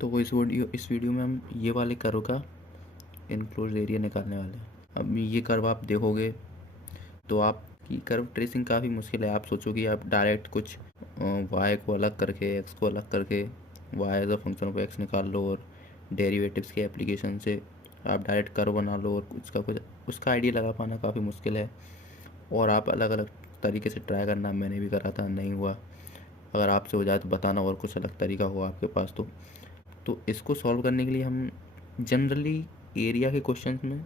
तो वो इस वीडियो में हम ये वाले कर्व का इनक्लोज एरिया निकालने वाले हैं। अब ये कर्व आप देखोगे तो आपकी कर्व ट्रेसिंग काफ़ी मुश्किल है। आप सोचोगे आप डायरेक्ट कुछ वाई को अलग करके एक्स को अलग करके Y as a function of X निकाल लो और डेरिवेटिव्स के एप्लीकेशन से आप डायरेक्ट कर्व बना लो और उसका आइडिया लगा पाना काफ़ी मुश्किल है। और आप अलग अलग तरीके से ट्राई करना, मैंने भी करा था, नहीं हुआ। अगर आपसे हो जाए तो बताना और कुछ अलग तरीका हो आपके पास तो इसको सॉल्व करने के लिए हम जनरली एरिया के क्वेश्चंस में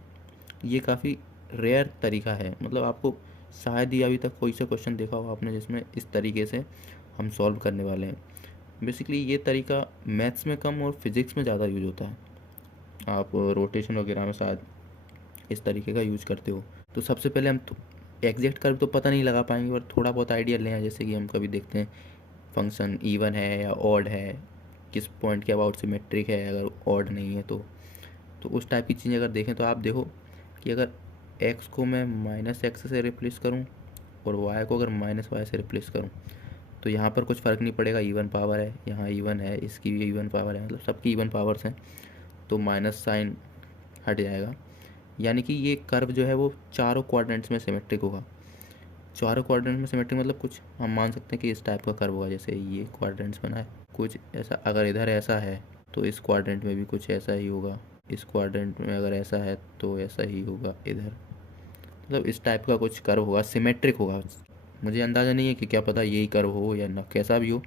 ये काफ़ी रेयर तरीका है। मतलब आपको शायद ही अभी तक कोई सा क्वेश्चन देखा हो आपने जिसमें इस तरीके से हम सॉल्व करने वाले हैं। बेसिकली ये तरीका मैथ्स में कम और फिज़िक्स में ज़्यादा यूज होता है। आप रोटेशन वगैरह में शायद इस तरीके का यूज करते हो। तो सबसे पहले हम तो एग्जैक्ट कर्व तो पता नहीं लगा पाएंगे पर थोड़ा बहुत आइडिया लें। जैसे कि हम कभी देखते हैं फंक्शन इवन है या ऑड है, किस पॉइंट के अबाउट सिमेट्रिक है, अगर ऑड नहीं है तो उस टाइप की चीज़ें अगर देखें तो आप देखो कि अगर x को मैं -x से रिप्लेस करूं और y को अगर -y से रिप्लेस करूं तो यहाँ पर कुछ फ़र्क नहीं पड़ेगा। इवन पावर है, यहाँ इवन है, इसकी भी इवन पावर है, मतलब सबकी इवन पावर्स हैं तो माइनस साइन हट जाएगा। यानी कि ये कर्व जो है वो चारों क्वाड्रेंट्स में सिमेट्रिक होगा। चारों क्वाड्रेंट्स में सिमेट्रिक मतलब कुछ हम मान सकते हैं कि इस टाइप का कर्व होगा। जैसे ये क्वाड्रेंट्स बना है कुछ ऐसा, अगर इधर ऐसा है तो इस क्वाड्रेंट में भी कुछ ऐसा ही होगा, इस क्वाड्रेंट में अगर ऐसा है तो ऐसा ही होगा इधर। मतलब इस टाइप का कुछ कर्व होगा, सिमेट्रिक होगा। मुझे अंदाज़ा नहीं है कि क्या पता यही कर्व हो या ना, कैसा भी हो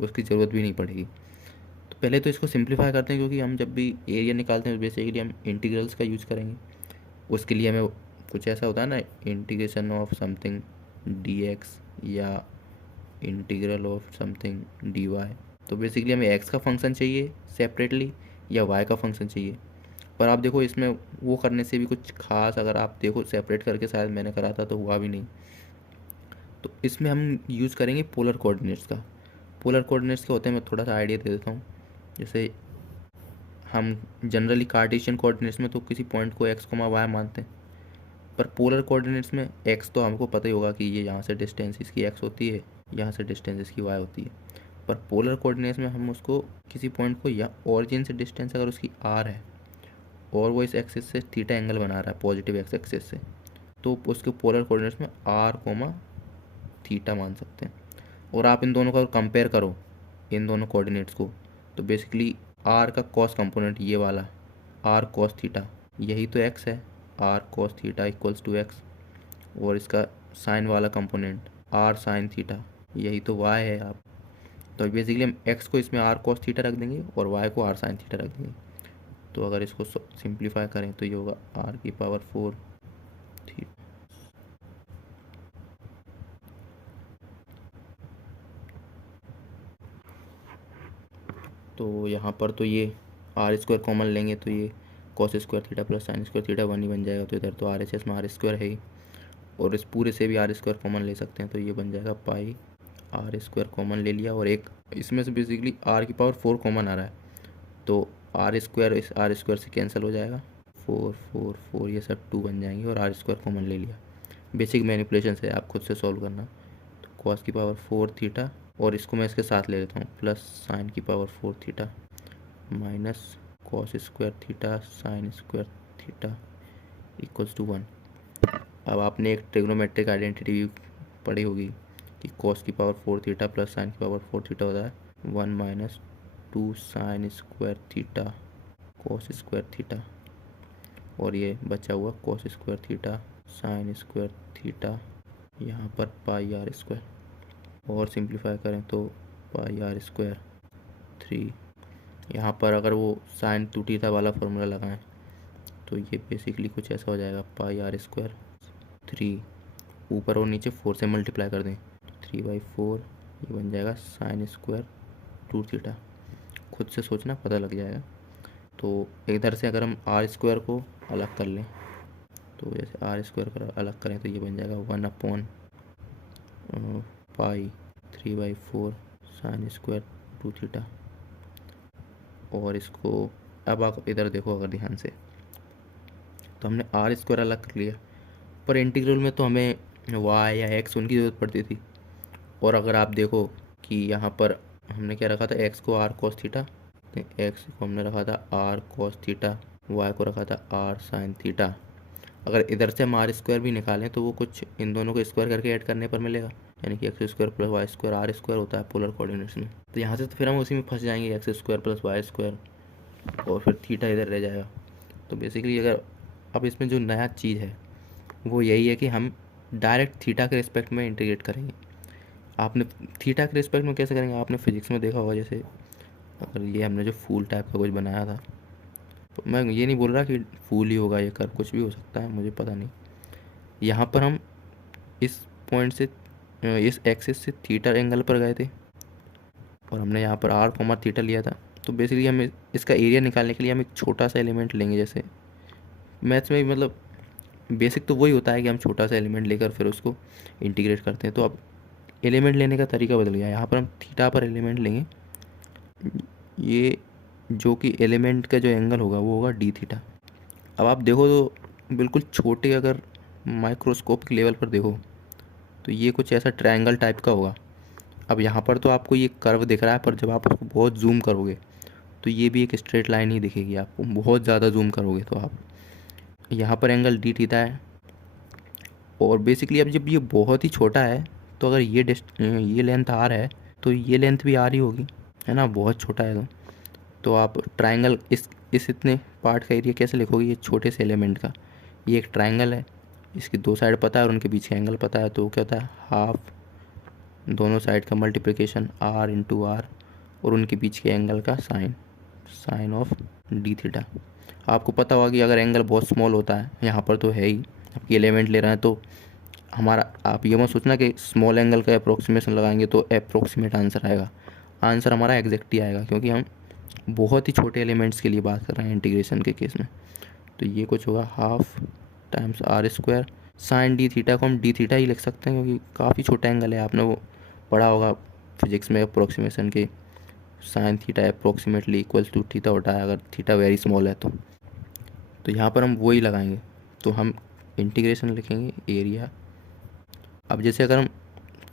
उसकी ज़रूरत भी नहीं पड़ेगी। तो पहले तो इसको सिंप्लीफाई करते हैं क्योंकि हम जब भी एरिया निकालते हैं तो बेसिकली हम इंटीग्रल्स का यूज़ करेंगे। उसके लिए हमें कुछ ऐसा होता है ना, integration of something D X या integral of something D Y. तो बेसिकली हमें एक्स का फंक्शन चाहिए सेपरेटली या वाई का फंक्शन चाहिए। पर आप देखो इसमें वो करने से भी कुछ खास, अगर आप देखो सेपरेट करके शायद मैंने करा था तो हुआ भी नहीं। तो इसमें हम यूज़ करेंगे पोलर कोऑर्डिनेट्स का। पोलर कोऑर्डिनेट्स के होते हैं, मैं थोड़ा सा आइडिया दे देता हूँ। जैसे हम जनरली कार्टेशियन कोऑर्डिनेट्स में तो किसी पॉइंट को एक्स कोमा वाई मानते हैं, पर पोलर कोऑर्डिनेट्स में एक्स तो हमको पता ही होगा कि ये यहाँ से डिस्टेंस इसकी एक्स होती है, यहाँ से डिस्टेंस इसकी वाई होती है। पर पोलर कोऑर्डिनेट्स में हम उसको किसी पॉइंट को या ओरिजिन से डिस्टेंस अगर उसकी आर है और वो इस एक्सिस से थीटा एंगल बना रहा है पॉजिटिव एक्स एक्सिस से, तो उसके पोलर कोऑर्डिनेट्स में आर कोमा थीटा मान सकते हैं। और आप इन दोनों का कंपेयर करो, इन दोनों कोऑर्डिनेट्स को, तो बेसिकली आर का कॉस कंपोनेंट ये वाला आर कॉस थीटा, यही तो एक्स है, R cos theta equals to X. और इसका साइन वाला कंपोनेंट आर साइन थीटा, यही तो वाई है। आप तो बेसिकली हम एक्स को इसमें आर कॉस थीटा रख देंगे और वाई को आर साइन थीटा रख देंगे। तो अगर इसको सिंप्लीफाई करें तो ये होगा आर की पावर 4 थीटा। तो यहाँ पर तो ये आर स्क्वायर कॉमन लेंगे तो ये cos square theta plus sign square theta 1 ही बन जाएगा। तो इधर तो आर एच एस में आर स्क्वायर है ही, और इस पूरे से भी आर स्क्वायर कॉमन ले सकते हैं तो ये बन जाएगा पाई आर स्क्वायर कॉमन ले लिया। और एक इसमें से बेसिकली आर की पावर 4 कॉमन आ रहा है तो आर स्क्वायर इस आर स्क्वायर से कैंसिल हो जाएगा, 4 4 4 ये सब 2 बन जाएंगे और आर स्क्वायर कॉमन ले लिया। बेसिक मैनिपुलेशन से आप खुद से सॉल्व करना। तो कॉस की पावर 4 थीटा और इसको मैं इसके साथ ले लेता हूँ प्लस साइन की power 4 theta minus cos square theta sine square theta equals to 1। अब आपने एक ट्रिग्नोमेट्रिक आइडेंटिटी भी पढ़ी होगी कि कॉस की पावर 4 थीटा प्लस साइन की पावर 4 थीटा होता है 1 minus 2 sign square theta cos square theta, और ये बचा हुआ cos square theta sine square theta यहाँ पर पाई आर स्क्वायर। और सिंप्लीफाई करें तो पाई आर स्क्वायर 3। यहाँ पर अगर वो साइन 2 थीटा वाला फॉर्मूला लगाएं तो ये बेसिकली कुछ ऐसा हो जाएगा पाई आर स्क्वायर 3, ऊपर और नीचे 4 से मल्टीप्लाई कर दें 3/4, ये बन जाएगा साइन स्क्वायर 2 थीटा। खुद से सोचना पता लग जाएगा। तो इधर से अगर हम आर स्क्वायर को अलग कर लें तो जैसे आर स्क्वायर कर अलग करें तो ये बन जाएगा 1/पाई 3/4 साइन स्क्वायर 2 थीटा। और इसको अब आप इधर देखो अगर ध्यान से तो हमने आर स्क्वायर अलग कर लिया, पर इंटीग्रल में तो हमें वाई या एक्स उनकी ज़रूरत पड़ती थी। और अगर आप देखो कि यहाँ पर हमने क्या रखा था, एक्स को आर कॉस थीटा सकते हैं एक्स को हमने रखा था आर कॉस थीटा, वाई को रखा था आर साइन थीटा। अगर इधर से हम आर स्क्वायर भी निकालें तो वो कुछ इन दोनों को स्क्वायर करके ऐड करने पर मिलेगा, यानी कि X square plus Y square R square होता है पोलर कोऑर्डिनेट्स में। तो यहाँ से तो फिर हम उसी में फंस जाएंगे, X square plus Y square, और फिर थीटा इधर रह जाएगा। तो बेसिकली अगर अब इसमें जो नया चीज़ है वो यही है कि हम डायरेक्ट थीटा के रिस्पेक्ट में इंटीग्रेट करेंगे। आपने थीटा के रिस्पेक्ट में कैसे करेंगे, आपने फिजिक्स में देखा होगा, जैसे अगर ये हमने जो फूल टाइप का कुछ बनाया था, तो मैं ये नहीं बोल रहा कि फूल ही होगा, ये कर कुछ भी हो सकता है, मुझे पता नहीं। यहाँ पर हम इस पॉइंट से इस एक्सिस से थीटा एंगल पर गए थे और हमने यहाँ पर आर कॉमा थीटा लिया था। तो बेसिकली हम इसका एरिया निकालने के लिए हम एक छोटा सा एलिमेंट लेंगे। जैसे मैथ्स में मतलब बेसिक तो वही होता है कि हम छोटा सा एलिमेंट लेकर फिर उसको इंटीग्रेट करते हैं। तो अब एलिमेंट लेने का तरीका बदल गया, यहाँ पर हम थीटा पर एलिमेंट लेंगे। ये जो कि एलिमेंट का जो एंगल होगा वो होगा डी थीटा। अब आप देखो तो बिल्कुल छोटे, अगर माइक्रोस्कोपिक लेवल पर देखो तो ये कुछ ऐसा ट्रायंगल टाइप का होगा। अब यहाँ पर तो आपको ये कर्व दिख रहा है, पर जब आप उसको बहुत जूम करोगे तो ये भी एक स्ट्रेट लाइन ही दिखेगी आपको, बहुत ज़्यादा जूम करोगे तो आप, यहाँ पर एंगल डी थीटा है। और बेसिकली अब जब ये बहुत ही छोटा है तो अगर ये लेंथ आर है तो ये लेंथ भी आर ही होगी, है ना, बहुत छोटा है तो आप ट्रायंगल इस इतने पार्ट का एरिया कैसे लिखोगे, ये छोटे से एलिमेंट का। ये एक ट्रायंगल है, इसकी दो साइड पता है और उनके बीच का एंगल पता है, तो क्या होता है हाफ दोनों साइड का मल्टीप्लिकेशन आर इंटू आर और उनके बीच के एंगल का साइन ऑफ डी थीटा। आपको पता होगा कि अगर एंगल बहुत स्मॉल होता है, यहाँ पर तो है ही, आपकी एलिमेंट ले रहे हैं तो हमारा, आप ये मत सोचना कि स्मॉल एंगल का अप्रोक्सीमेशन लगाएंगे तो अप्रोक्सीमेट आंसर आएगा। आंसर हमारा एग्जैक्ट ही आएगा, क्योंकि हम बहुत ही छोटे एलिमेंट्स के लिए बात कर रहे हैं इंटीग्रेशन के केस में। तो ये कुछ होगा half times R square sine D theta को हम डी थीटा ही लिख सकते हैं, क्योंकि काफ़ी छोटा एंगल है, आपने वो पढ़ा होगा फिजिक्स में अप्रोक्सीमेशन के, sine theta approximately equals to theta होता है अगर थीटा वेरी स्मॉल है तो यहाँ पर हम वही लगाएंगे। तो हम इंटीग्रेशन लिखेंगे एरिया। अब जैसे अगर हम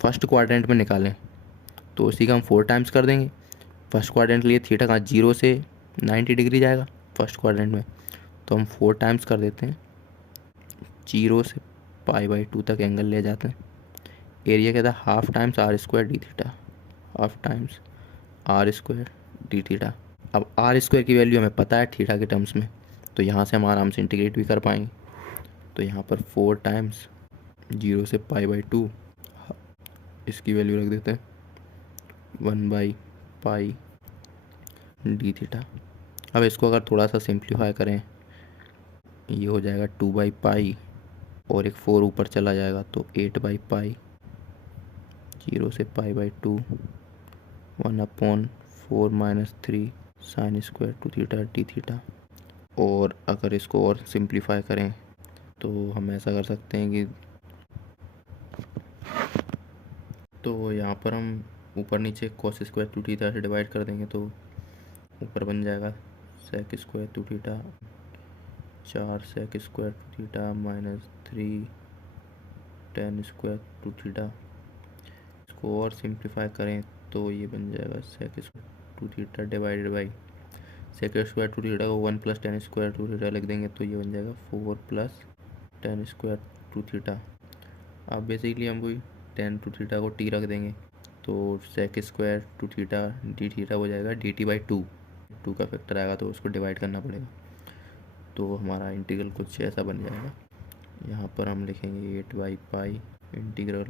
फर्स्ट क्वाड्रेंट में निकालें तो उसी का हम 4 टाइम्स कर देंगे। फर्स्ट क्वाड्रेंट के लिए थीटा का 0 से 90 डिग्री जाएगा फर्स्ट क्वाड्रेंट में, तो हम 4 टाइम्स कर देते हैं, 0 से π/2 तक एंगल ले जाते हैं। एरिया कहता है half times R square D theta, half times R square D theta. अब आर स्क्वायर की वैल्यू हमें पता है थीटा के टर्म्स में, तो यहाँ से हम आराम से इंटीग्रेट भी कर पाएंगे। तो यहाँ पर 4 टाइम्स 0 से π/2, इसकी वैल्यू रख देते हैं 1/π डी थीटा। अब इसको अगर थोड़ा सा सिंप्लीफाई करें, ये हो जाएगा 2/π और एक 4 ऊपर चला जाएगा तो 8/π, 0 से π/2, 1/4 - 3 sine square two theta D theta. और अगर इसको और सिंप्लीफाई करें तो हम ऐसा कर सकते हैं कि तो यहाँ पर हम ऊपर नीचे cos स्क्वायर टू थीटा से डिवाइड कर देंगे, तो ऊपर बन जाएगा sec square two theta 4 sec square two theta -3 tan square two theta. इसको और सिंप्लीफाई करें तो ये बन जाएगा sec square two theta divided by sec square two theta को 1 + tan स्क्वायर टू थीटा लिख देंगे, तो ये बन जाएगा 4 + tan स्क्वायर टू थीटा। अब बेसिकली हम कोई tan टू थीटा को t रख देंगे, तो sec square two theta D theta हो जाएगा dt/2, 2 का फैक्टर आएगा तो उसको डिवाइड करना पड़ेगा, तो हमारा इंटीग्रल कुछ ऐसा बन जाएगा। यहाँ पर हम लिखेंगे 8/π इंटीग्रल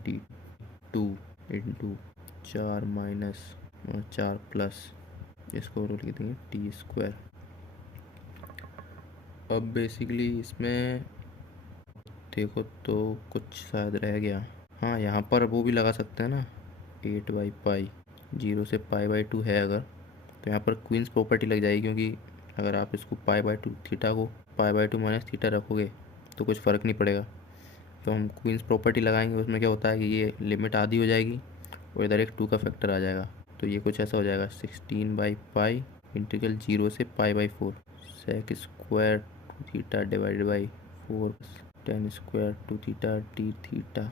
d2 इंटू 4 प्लस इसको लिख देंगे टी स्क्वायर। अब बेसिकली इसमें देखो तो कुछ शायद रह गया, हाँ यहाँ पर वो भी लगा सकते हैं ना, 8/π 0 से π/2 है अगर, तो यहाँ पर क्वींस प्रॉपर्टी लग जाएगी, क्योंकि अगर आप इसको π/2 थीटा को π/2 - थीटा रखोगे तो कुछ फ़र्क नहीं पड़ेगा। तो हम क्वींस प्रॉपर्टी लगाएंगे, उसमें क्या होता है कि ये लिमिट आधी हो जाएगी और इधर एक 2 का फैक्टर आ जाएगा, तो ये कुछ ऐसा हो जाएगा 16/π इंटीग्रल 0 से π/4 sec square two theta divided by 4 tan square two theta D theta.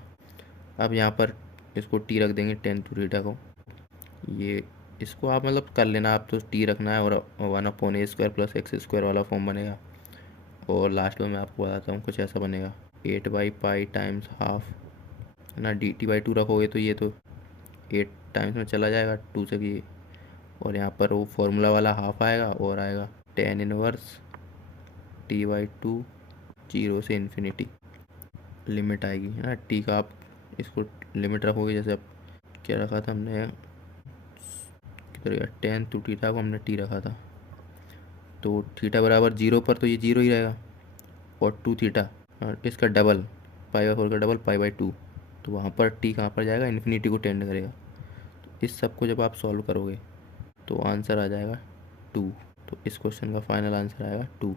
अब यहाँ पर इसको टी रख देंगे tan टू थीटा को, ये इसको आप मतलब कर लेना, आप तो टी रखना है और 1/a² प्लस x² वाला फॉर्म बनेगा। और लास्ट में मैं आपको बताता हूँ, कुछ ऐसा बनेगा 8/पाई टाइम्स हाफ है ना। dt/2 रखोगे तो ये तो 8 टाइम्स में चला जाएगा 2 से भी। और यहाँ पर वो फॉर्मूला वाला हाफ आएगा और आएगा tan इनवर्स t/2 0 से इन्फिनिटी लिमिट आएगी है ना। टी का आप इसको लिमिट रखोगे, जैसे अब क्या रखा था हमने, किधर गया, tan टू थीटा को हमने टी रखा था, तो थीटा बराबर 0 पर तो ये 0 ही रहेगा। और 2 थीटा इसका डबल, π/4 का डबल π/2, तो वहाँ पर टी कहाँ पर जाएगा, इन्फिनिटी को टेंड करेगा। तो इस सब को जब आप सॉल्व करोगे तो आंसर आ जाएगा 2। तो इस क्वेश्चन का फाइनल आंसर आएगा 2।